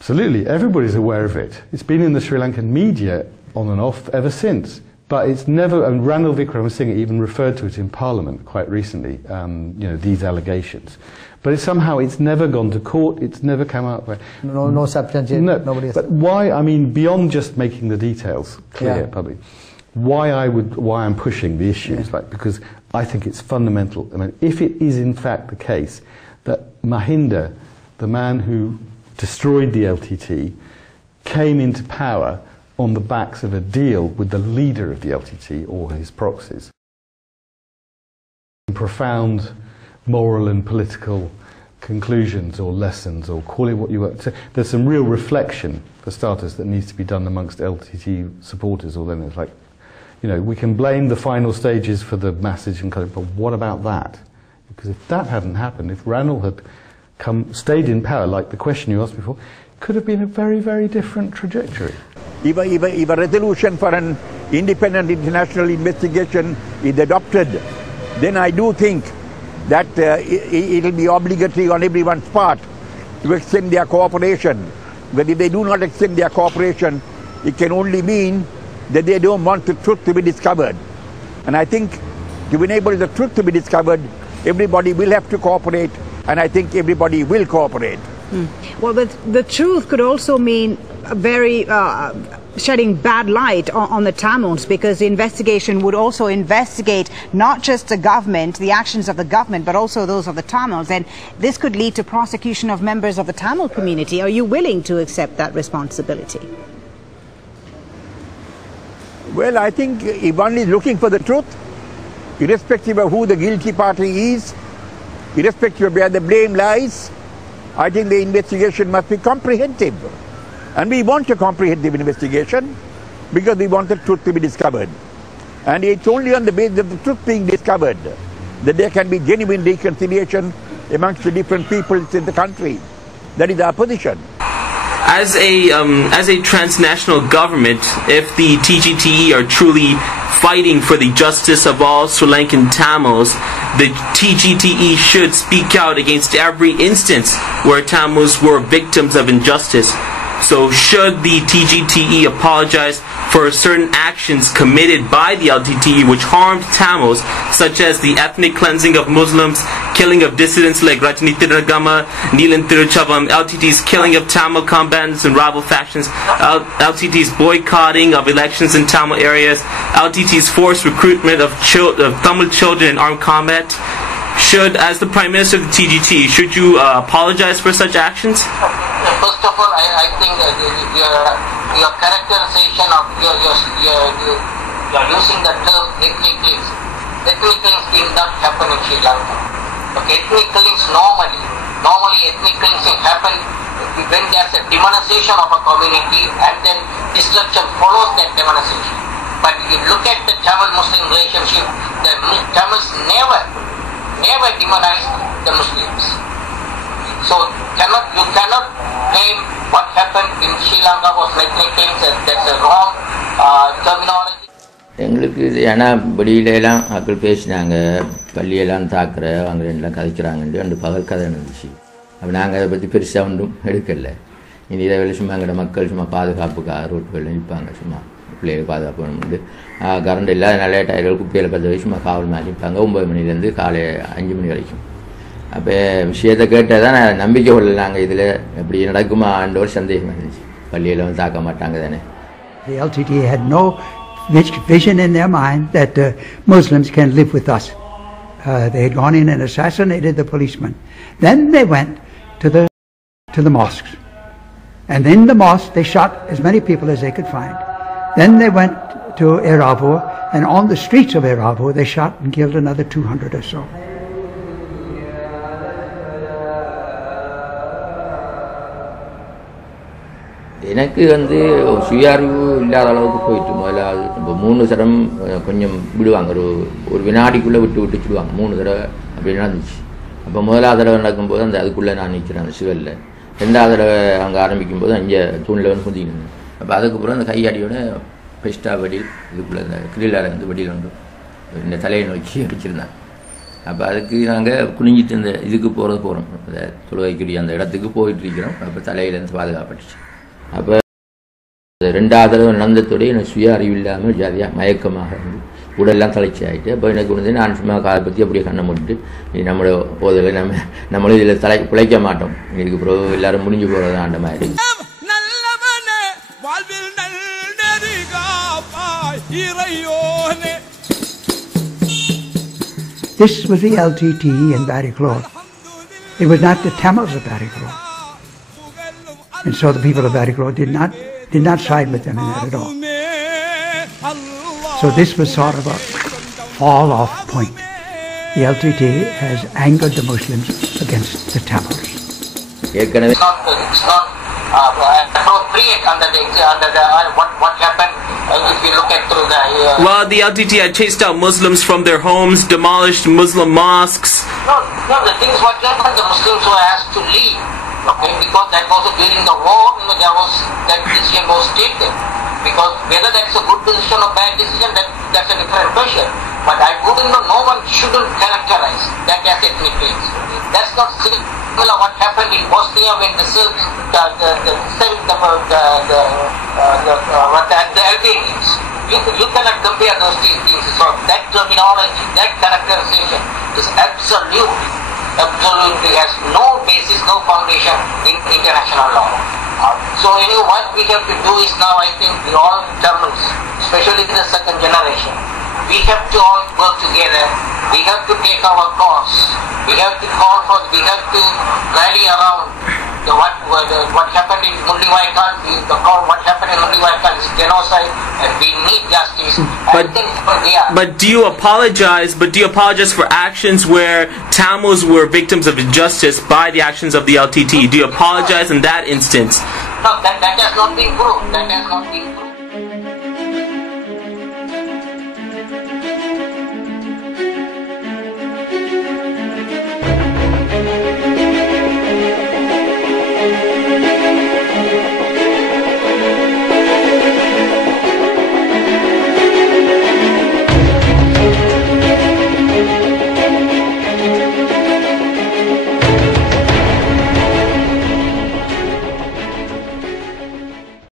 Absolutely, everybody's aware of it. It's been in the Sri Lankan media on and off ever since. But it's never, and Ranil Wickremesinghe even referred to it in Parliament quite recently, these allegations. But somehow it's never gone to court, it's never come out. No substance yet, nobody has. But why, I mean, beyond just making the details clear public, why I'm pushing the issue is because I think it's fundamental. I mean, if it is in fact the case that Mahinda, the man who destroyed the LTT, came into power on the backs of a deal with the leader of the LTT or his proxies. Profound moral and political conclusions or lessons, or call it what you want. So there's some real reflection, for starters, that needs to be done amongst LTT supporters, or then it's like, we can blame the final stages for the message and but what about that? Because if that hadn't happened, if Ranil had stayed in power, like the question you asked before, could have been a very, very different trajectory. If a resolution for an independent international investigation is adopted, then I do think that it will be obligatory on everyone's part to extend their cooperation. But if they do not extend their cooperation, it can only mean that they don't want the truth to be discovered. And I think to enable the truth to be discovered, everybody will have to cooperate, and I think everybody will cooperate. Well, the truth could also mean very shedding bad light on the Tamils, because the investigation would also investigate not just the government, the actions of the government, but also those of the Tamils, and this could lead to prosecution of members of the Tamil community. Are you willing to accept that responsibility? Well, I think if one is looking for the truth, irrespective of who the guilty party is, irrespective of where the blame lies, I think the investigation must be comprehensive. And we want a comprehensive investigation because we want the truth to be discovered. And it's only on the basis of the truth being discovered that there can be genuine reconciliation amongst the different peoples in the country. That is our position. As a transnational government, if the Tgte are truly fighting for the justice of all Sri Lankan Tamils, the Tgte should speak out against every instance where Tamils were victims of injustice. So should the Tgte apologize for certain actions committed by the LTTE which harmed Tamils, such as the ethnic cleansing of Muslims, killing of dissidents like Rajni Tiragama, Neelan Tiruchavam, LTT's killing of Tamil combatants and rival factions, LTT's boycotting of elections in Tamil areas, LTT's forced recruitment of Tamil children in armed combat? Should, as the Prime Minister of the Tgte, should you apologize for such actions? First of all, I think your characterization of you're using the term ethnic killings. Ethnic killings did not happen in Sri Lanka. Okay, ethnic killings normally ethnic killings happen when there's a demonization of a community and then destruction follows that demonization. But if you look at the Tamil-Muslim relationship, the Tamils never demonized the Muslims. So you cannot claim what happened in Sri Lanka was ethnic killings. That's a wrong terminology. எங்களுக்கு இது ஏன்னா வெளியிலலாம் மக்கள் பேசினாங்க, பள்ளியெல்லாம் தாக்குற அவங்க ரெண்டுலாம் கதைக்கிறாங்கன்ட்டு ரெண்டு பகல் கதை இருந்துச்சு. அப்போ நாங்கள் அதை பற்றி பெருசாக ஒன்றும் எடுக்கலை. இனி இதை வெளியே சும்மா எங்கள்ட மக்கள் சும்மா பாதுகாப்புக்காக ரோட்டுகளில் நிற்பாங்க, சும்மா பிள்ளைகள் பாதுகாப்பு வேணும்னு. கரண்ட் இல்லாத நல்ல டயர்கள் குப்பையில் பற்ற வச்சு சும்மா காவல் மாதிரி நிற்பாங்க 9 மணிலேருந்து காலை 5 மணி வரைக்கும். அப்போ விஷயத்தை கேட்டால் தான் நான் நம்பிக்கை கொள்ள நாங்கள் இதில் எப்படி நடக்குமான்ற ஒரு சந்தேகம் இருந்துச்சு. பள்ளியில் வந்து தாக்க மாட்டாங்க தானே. The Ltte had no vision in their mind that Muslims can live with us. They had gone in and assassinated the policeman. Then they went to the mosques. And in the mosque they shot as many people as they could find. Then they went to Eravur, and on the streets of Eravur they shot and killed another 200 or so. எனக்கு வந்து சுயாரிவு இல்லாத அளவுக்கு போயிட்டு முதல்ல இப்போ 3 தரம் கொஞ்சம் விடுவாங்க, ஒரு வினாடிக்குள்ளே விட்டுச்சுடுவாங்க 3 தடவை அப்படி நடந்துச்சு. அப்போ முதலாவது தடவை நடக்கும்போது அதுக்குள்ளே நான் நிற்கிறேன் அந்த சிவலில். 2வது தடவை அங்கே ஆரம்பிக்கும்போது அங்கே தூணில் வந்து குந்திக்கணும். அப்போ அதுக்கப்புறம் அந்த கையாடியோட பெஸ்ட்டாக வெடியில் இதுக்குள்ளே இந்த கிரில்லால் வந்து வெடியில் வந்து இந்த தலையை நோக்கி அடிச்சிருந்தேன். அப்போ அதுக்கு நாங்கள் குனிஞ்சிட்டு இந்த இதுக்கு போகிறோம் தொழுகைக்குரிய அந்த இடத்துக்கு போயிட்டு இருக்கிறோம். அப்போ தலையிலேருந்து பாதுகாப்பட்டுச்சு. அப்போ 2வது தடவை நடந்ததோடய எனக்கு சுய அறிவில்லாமல் ஜாதியாக மயக்கமாக இருந்து உடலெல்லாம் தலைச்சி ஆகிட்டு. அப்போ எனக்கு வந்து நான் சும்மா காதை பற்றி அப்படியே கண்ணை மூடிட்டு நம்மளோட போதில் நம்மளும் இதில் பிழைக்க மாட்டோம், இதுக்கு பிறகு எல்லாரும் முடிஞ்சு போகிறது அந்த மாதிரி. This was the LTT in Barraclough. It was not the Tamils of Barraclough. And so the people of Barraclough did not side with them in that at all. So this was sort of a fall-off point. The LTT has angered the Muslims against the Tamils. It's not appropriate under what happened if you look at through the... Well, the LTT had chased out Muslims from their homes, demolished Muslim mosques. No, the things what happened, the Muslims were asked to leave. Okay, because that was during the war, that decision was taken. Because whether that's a good decision or bad decision, that's a different question. But I wouldn't know, no one shouldn't characterize that as ethnic cleanse. That's not similar what happened in Bosnia when the Serbs, the Albanians. You cannot compare those things. So that terminology, that characterization is absolutely has no basis, no foundation in international law. So anyway, what we have to do is now, I think, all Tamils, especially the second generation, we have to all work together. We have to take our course. We have to call for, we have to rally around what happened in Mundiwaikal. What happened in Mundiwaikal is genocide, and we need justice. But do you apologize? But do you apologize for actions where Tamils were victims of injustice by the actions of the LTT? Do you apologize in that instance? No, that has not been proved. That has not been proved.